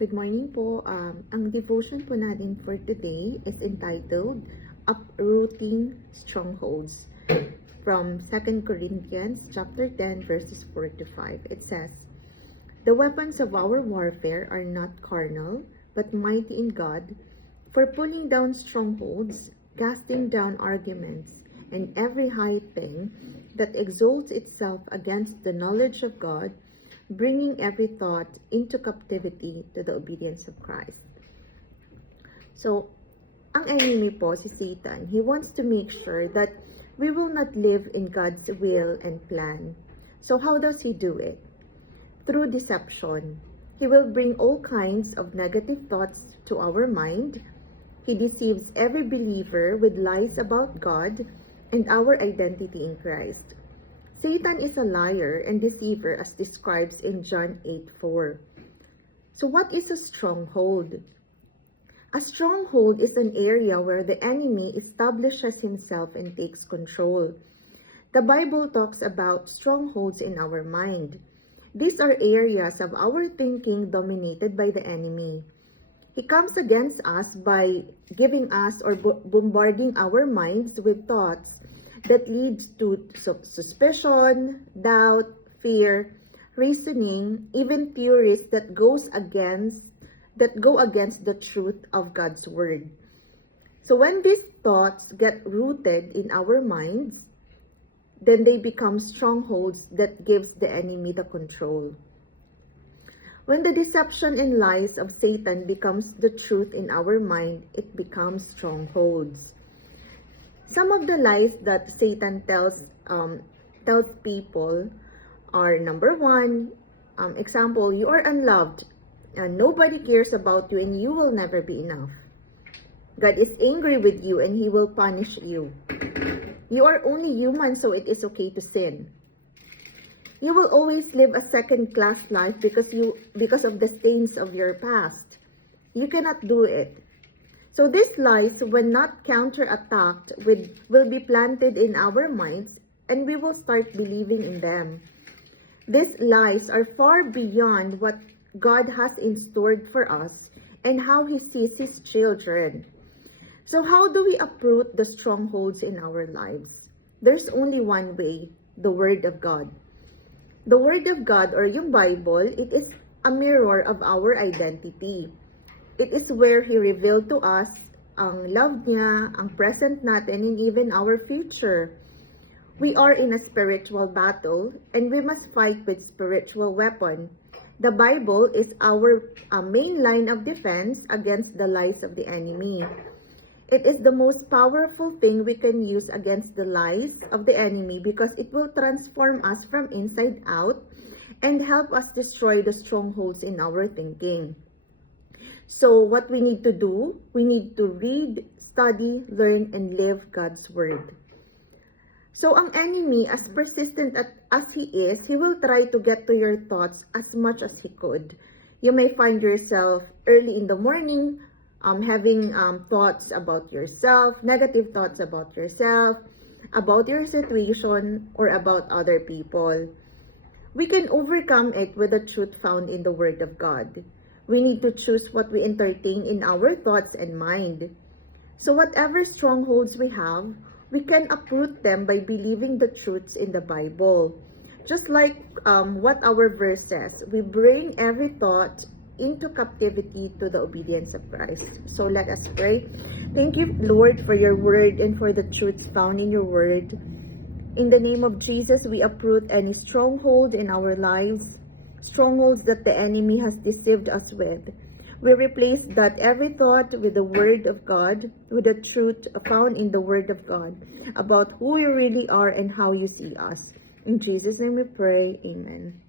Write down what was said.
Good morning po. Ang devotion po natin for today is entitled Uprooting Strongholds from 2 Corinthians chapter 10 verses 4 to 5. It says, "The weapons of our warfare are not carnal, but mighty in God, for pulling down strongholds, casting down arguments, and every high thing that exalts itself against the knowledge of God, bringing every thought into captivity to the obedience of Christ." So, ang enemy po, si Satan, he wants to make sure that we will not live in God's will and plan. So, how does he do it? Through deception. He will bring all kinds of negative thoughts to our mind. He deceives every believer with lies about God and our identity in Christ. Satan is a liar and deceiver as described in John 8:4. So what is a stronghold? A stronghold is an area where the enemy establishes himself and takes control. The Bible talks about strongholds in our mind. These are areas of our thinking dominated by the enemy. He comes against us by giving us or bombarding our minds with thoughts that leads to suspicion, doubt, fear, reasoning, even theories that go against the truth of God's word. So when these thoughts get rooted in our minds, then they become strongholds that gives the enemy the control. When the deception and lies of Satan becomes the truth in our mind, it becomes strongholds. Some of the lies that Satan tells people are, number one, example, you are unloved and nobody cares about you and you will never be enough. God is angry with you and he will punish you. You are only human, so it is okay to sin. You will always live a second-class life because of the stains of your past. You cannot do it. So these lies, when not counterattacked, will be planted in our minds and we will start believing in them. These lies are far beyond what God has in store for us and how he sees his children. So how do we uproot the strongholds in our lives? There's only one way, the Word of God. The Word of God, or yung Bible, it is a mirror of our identity. It is where he revealed to us ang love niya, ang present natin, and even our future. We are in a spiritual battle and we must fight with spiritual weapon. The Bible is our main line of defense against the lies of the enemy. It is the most powerful thing we can use against the lies of the enemy because it will transform us from inside out and help us destroy the strongholds in our thinking. So what we need to do, we need to read, study, learn, and live God's Word. So ang enemy, as persistent as he is, he will try to get to your thoughts as much as he could. You may find yourself early in the morning having thoughts about yourself, negative thoughts about yourself, about your situation, or about other people. We can overcome it with the truth found in the Word of God. We need to choose what we entertain in our thoughts and mind. So whatever strongholds we have, we can uproot them by believing the truths in the Bible. Just like what our verse says, we bring every thought into captivity to the obedience of Christ. So let us pray. Thank you, Lord, for your word and for the truths found in your word. In the name of Jesus, we uproot any stronghold in our lives, strongholds that the enemy has deceived us with. We replace that every thought with the Word of God, with the truth found in the Word of God about who you really are and how you see us. In Jesus' name we pray. Amen.